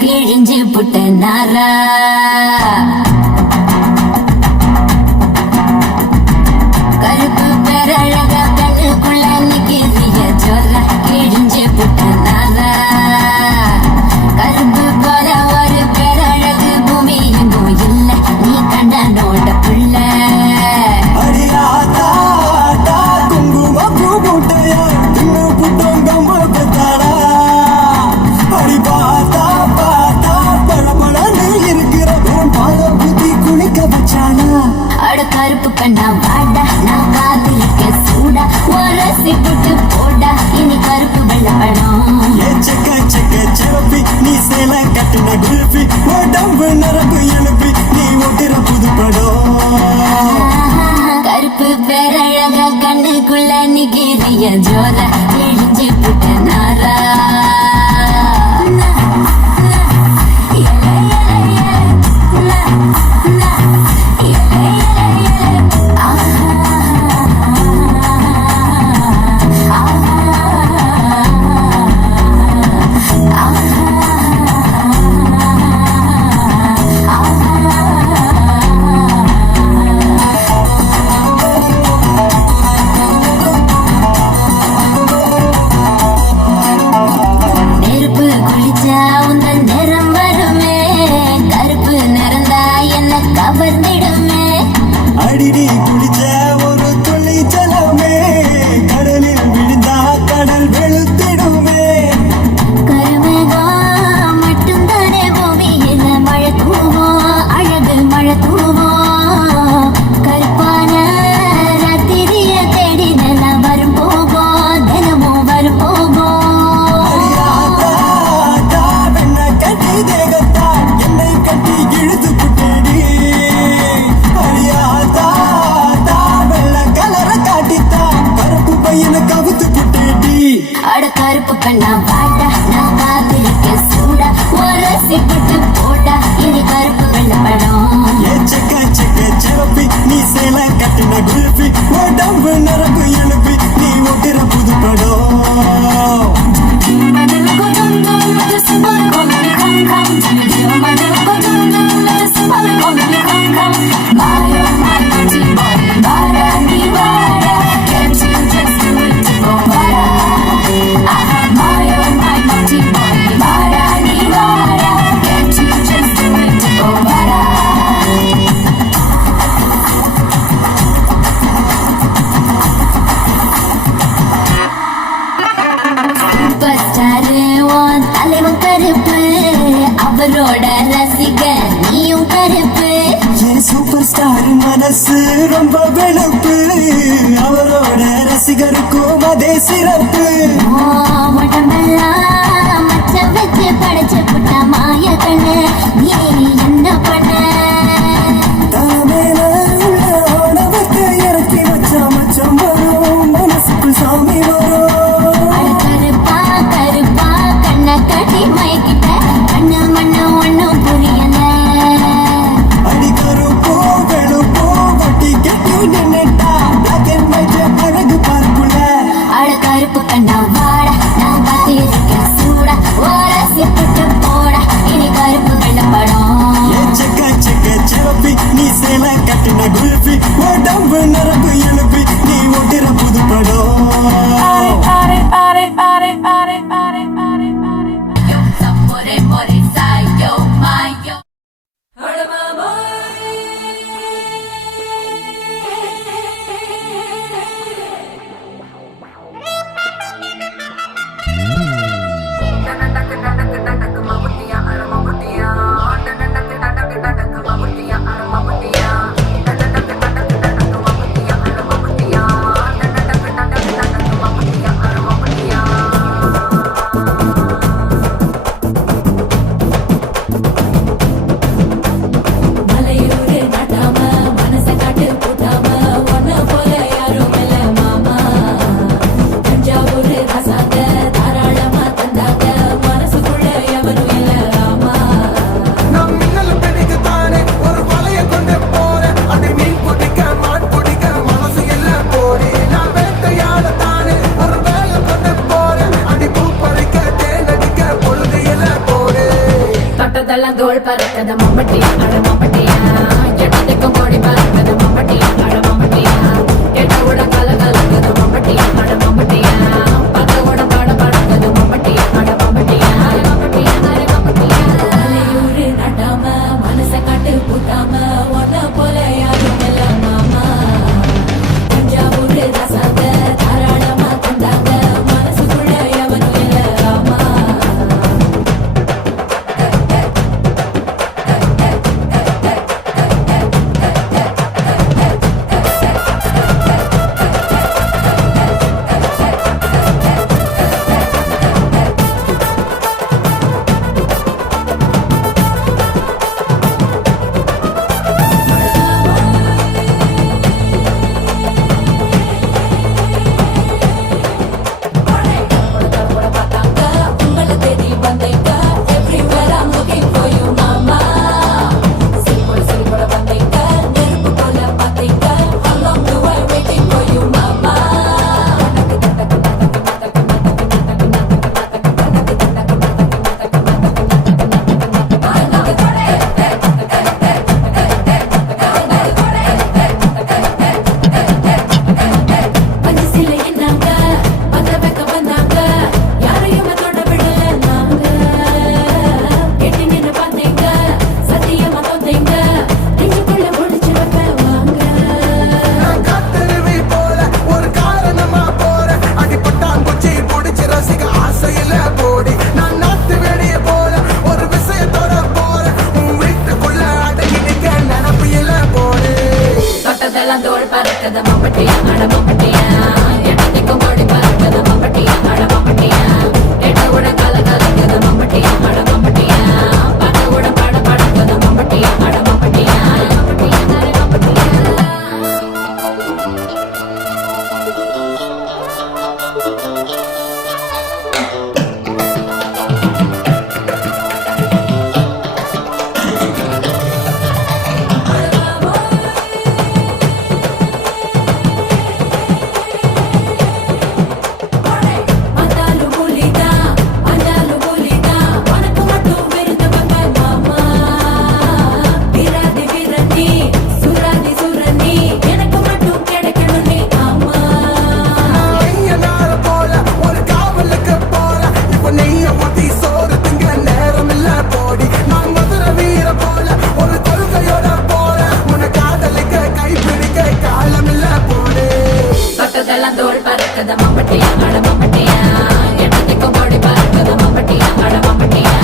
கிழிஞ்சு புட்ட நாரா கருப்பு பேரழக கண்ணுக்குள்ள நிக்கிறிய ஜோர கிழிஞ்சு புட்ட நாரா கருப்பு போல ஒரு பேரழகு பூமி எங்கும் இல்ல நீ கண்டனோட புள்ள கருப்பு கண்ணா வாடா நான் காதலிக்க சூடா ஒரசி புட்டு போடா இனி கருப்பு வெள்ளப்படம் நீ சேல கட்டின குல்பி உடம்பு நரம்பு எழுப்பி நீ ஒட்டுற புதுப்படம் கருப்பு பேரழக கண்ணுக்குள்ள நிக்கிறிய ஜோர கிழிஞ்சு புட்ட நாரா அடிடி குளிச்ச ஒரு துளி ஜலமே கடலில் விழுந்தா கடல் வெளுத்திடுமே கருமேகம் மட்டும்தானே பூமியில மழை தூவோம் அழகு மழை தூவோம் கருப்பான ராத்திரிய தேடி நிலம் வரும் போகும் தினமும் வரும் போகும் கட்டி தேகத்தா என்னை கட்டி இழுத்து புட்டடி அட கருப்பு கண்ணா வாடா நான் காதலிக்க சூடா ஒரசி புட்டு போடா இனி கருப்பு வெள்ளப்படம் சிவப்பி நீ சேல கட்டின குல்பி உடம்பு நரம்பு எழுப்பி நீ ஒட்டுற புதுப்படம் தலைவன் கருப்பு அவரோட ரசிகர் நீயும் கருப்பு சூப்பர் ஸ்டார் மனசு ரொம்ப வெளுப்பு அவரோட ரசிகருக்கும் அதே சிறப்பு உடம்பெல்லாம் மச்சம் வச்சு படைச்சு புட்ட மாய கண்ணு நீ என்ன பண்ண தலைமையில உள்ள உணவுக்கு இறக்கி வச்ச மச்சம் வரும் மனசுக்கு சாமி வரும் கருப்பா கருப்பா கண்ணை கட்டி மயக்கிட்ட கண்ணு மண்ணு ஒண்ணும் புரியல அடி கருப்போ வெளுப்போ வட்டி கெட்டி நின்னுட்டா பிளாக் அண்ட் ஒயிட் அழகு பார்க்குள்ள அட கருப்பு கண்ணா வாடா நான் காத்திருக்க சூடா ஓரசி புட்டு போடா இனி கருப்பு வெள்ளப்படம் சிவப்பி நீ சேல கட்டின குல்பி உடம்பு நரம்பு எழுப்பி நீ ஒட்டுற புதுப்படம் தொட்டதெல்லாம் தோல் பறக்குது மம்பட்டியா அட மம்பட்டியா இடத்துக்கும் கோடி பறக்குது மம்பட்டியா அட மம்பட்டியா கேட்ட உட கல கலக்குது மம்பட்டியா அட மம்பட்டியா பட உட பட படக்குது மம்பட்டியா அட மம்பட்டியா மம்பட்டியா அட மம்பட்டியா மந்தாலு புலிதா மந்தாலு புலிதா உனக்கு மட்டும் விருந்து வந்த மாமா விராதி விரண்டி சுராதி சுரண்டி எனக்கு மட்டும் கிடைக்கணும் நீ ஆமா ஐயனார போல ஒரு காவலுக்கு போல இப்ப நெய்ய ஊத்தி சோறு திங்க நேரம் இல்ல போடி நான் மதுரை வீர போல ஒரு கொள்கையோட போல உன காதலிக்க கைப்பிடிக்க காலம் இல்ல போடு தொட்டதெல்லாம் தோல் பறக்குது மம்பட்டியா அட மம்பட்டியா இடத்துக்கும் கோடி பறக்குது மம்பட்டியா அட மம்பட்டியா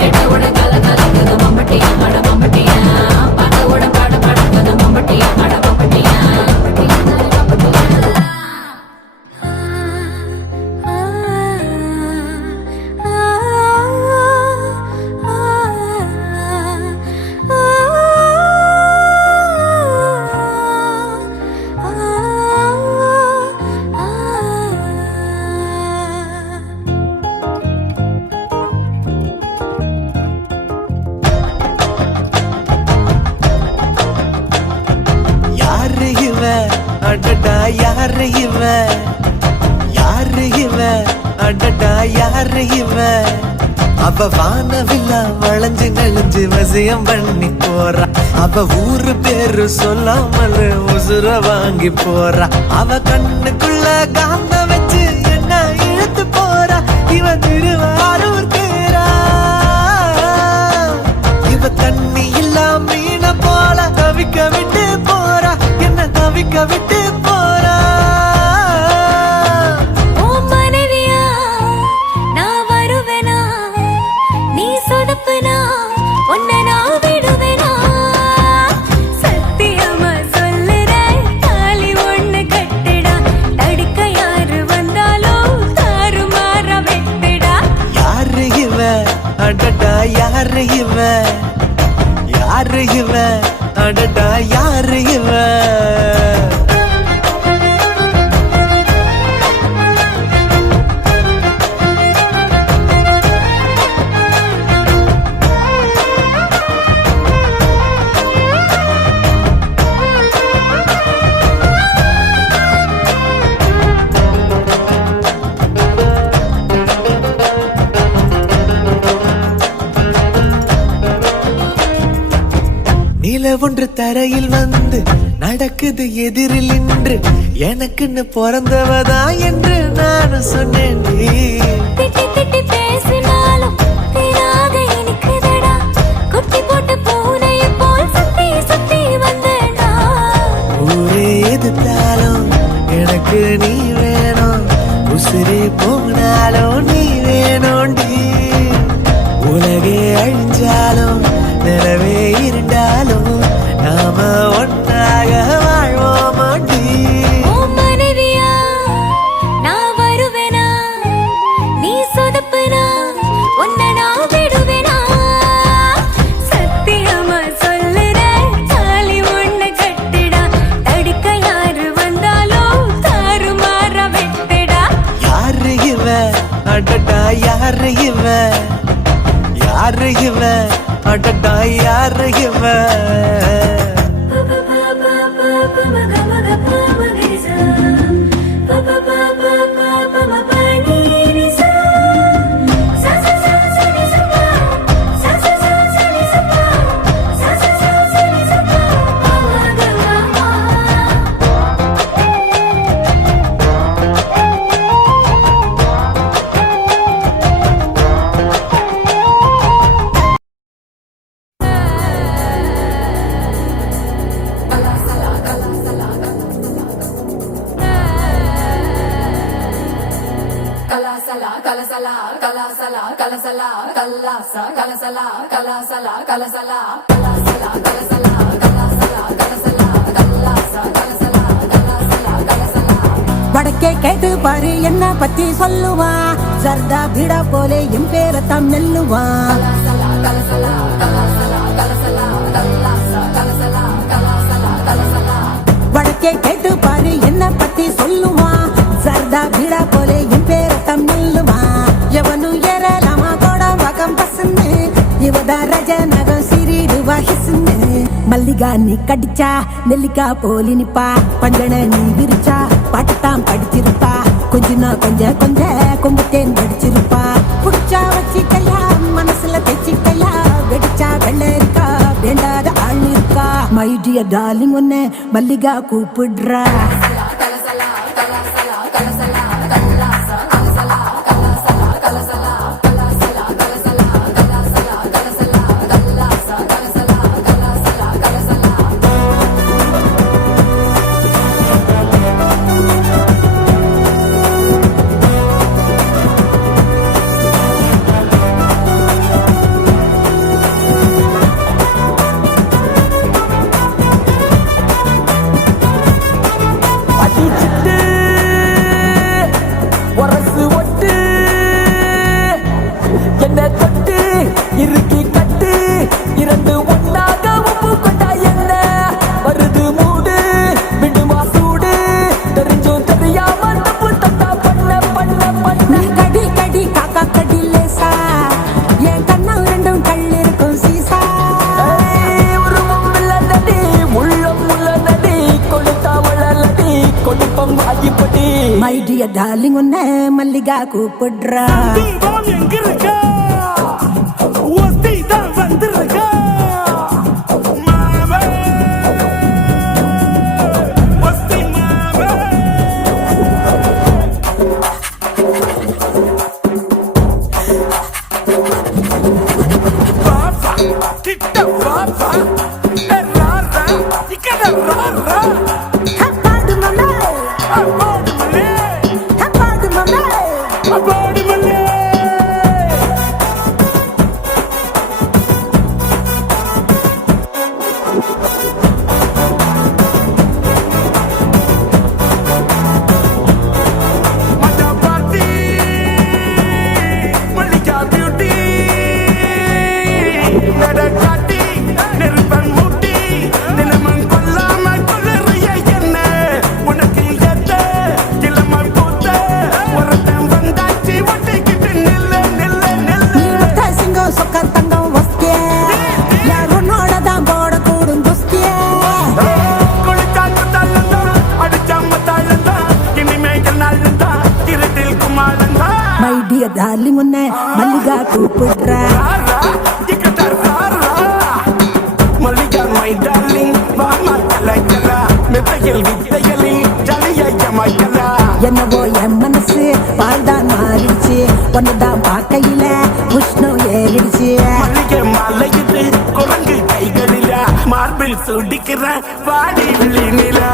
கேட்ட உட கல கலக்குது மம்பட்டியா அட மம்பட்டியா பட உட பட படக்குது மம்பட்டியா அட மம்பட்டியா யாரு இவ அடடா யாரு இவ யாரு இவ அடடா யாரு இவ அவ வானவில்லா வளைஞ்சு நெளிஞ்சு வசியம் பண்ணி போறா அவ ஊரு பேரு சொல்லாமல் உசுர வாங்கி போறா அவ கண்ணுக்குள்ள காந்த வச்சு என்ன இழுத்து போறா இவ திருவாரூர் தேரா இவ தண்ணி இல்லா மீன போல தவிக்க விட்டு போறா என்ன தவிக்க விட்டு போறா ஓ மனைவியா நான் வருவேனா நீ சொதப்புனா உன்னை நான் விடுவேனா சத்தியமா சொல்லுறேன் தாலி ஒண்ணு கட்டுடா தடுக்க யாரு வந்தாலும் தாறுமாற வெட்டுடா யாரு இவ அடடா யாரு இவ யாரு இவ அடடா யாரு இவ நில ஒன்று தரையில் வந்து நடக்குது எதிரில் நின்று எனக்குன்னு பிறந்தவதா என்று நான் சொன்னேன் திட்டி திட்டி பேசினாலும் தீராத இனிக்குதடா குட்டி போட்ட பூனையை போல் சுத்தி சுத்தி வந்தடா ஊரே எதிர்த்தாலும் எனக்கு நீ வேணும் உசிரே போனாலும் நீ வேணும்டி உலகே அழிஞ்சாலும் நிலவே இருந்தாலும் நாம ஒன்றாக வாழ்வோமாண்டி ஓ மனைவியா நான் வருவேனா நீ சொதப்புனா உன்னை நான் விடுவேனா சத்தியமா சொல்லுறேன் தாலி ஒண்ணு கட்டுடா தடுக்க யாரு வந்தாலும் தாறுமாற வெட்டுடா யாரு இவ அடடா யாரு இவ யாரு இவ அடடா யாரு இவ கலசலா வடக்கே கேட்டு பாரு என்ன பத்தி சொல்லுவான் சர்தா பீடா போலே என் பேரத்தான் நெல்லுவான் வடக்கே கேட்டு பாரு என்ன பத்தி சொல்லுவான் சர்தா பீடா போலே என் பேரத்தான் நெல்லுவான் எவனும் ஏறலாமா கோட வகம் பசுன்னு இவதா ரஜ நகம் சிறிடுவா ஹிசுன்னு மல்லிகா நீ கடிச்சா நெல்லிக்கா போலி நிப்பா பஞ்சன நீ விரிச்சா பாட்டுத்தான் படிச்சிருப்பா கொஞ்சம் கொம்புத்தேன் படிச்சிருப்பா புடிச்சா வச்சிக்கையா மனசுல தைச்சிக்கையா வெடிச்சா வெள்ளரிக்கா வேண்டாத ஆள் இருக்கா மை டியர் டார்லிங் ஒன்னு மல்லிகா கூப்பிடுறா அடிச்சிட்டு உரசு ஒட்டு என்ன தொட்டு இறுக்கி கட்டு இரண்டு ஒன்னாக உப்பு கொண்டா என்ன வருது மூடு விடுமா சூடு தெரிஞ்சும் தெரியாம தப்பு தட்டா பண்ண நீ கடி கடி காக்கா கடி லேசா என் கண்ணம் ரெண்டும் கல்லிருக்கும் சீசா உருவம் இல்லடி உள்ளம் உள்ளடி கொடுத்தா வளலடி கொடுப்பம் வாஜிப்படி மை டியர் டார்லிங் ஒன்னு மல்லிகா கூப்பிடுறா தீபம் எங்க இருக்கா ஒத்தி தான் வந்திருக்கா மாவே ஒத்தி மாவே பாப்பா கிட்ட பாப்பா ராரா இக்கட ராரா ஹப்பாடு மம்மே அப்பாடு மல்லே ஹப்பாடு மம்மே அப்பாடு மல்லே மச்சா பார்ட்டி மல்லிகா பியூட்டி நட காட்டி நெருப்பன் மூட்டி தினமும் கொல்லாம கொள்ளறிய என்ன உனக்கு எத்த இளம பூத்த ஒருத்தன் வந்தாச்சு ஒட்டிக்கிட்டு நில்லு நில்லு நீ நில்லு ஒத்த சிங்கம் சொக்க தங்கம் வஸ்திய யார் உன்னோட தான் போட கூடும் குஸ்திய குளிச்சாக்கு தள்ளந்தான் அடிச்சாம தாழந்தான் இனிமேல் நாளந்தான் இருட்டில் குமாரந்தான் மை டியர் டார்லிங் ஒன்னு மல்லிகா கூப்பிடுறா மல்லிகா மை டார்லிங் வாமா கலாய்க்கலா மெத்தையில் வித்தைகளில் ஜலியமாய்க்கலா என்னவோ என் மனசு பால்தான் மாறிடுச்சு ஒன்னுதான் பார்க்கையில உஷ்ணம் ஏறிடுச்சு மல்லிகை மலையுது குரங்கு கைகளில மார்பில் சுடிக்கிற வாடி வெளி நிலா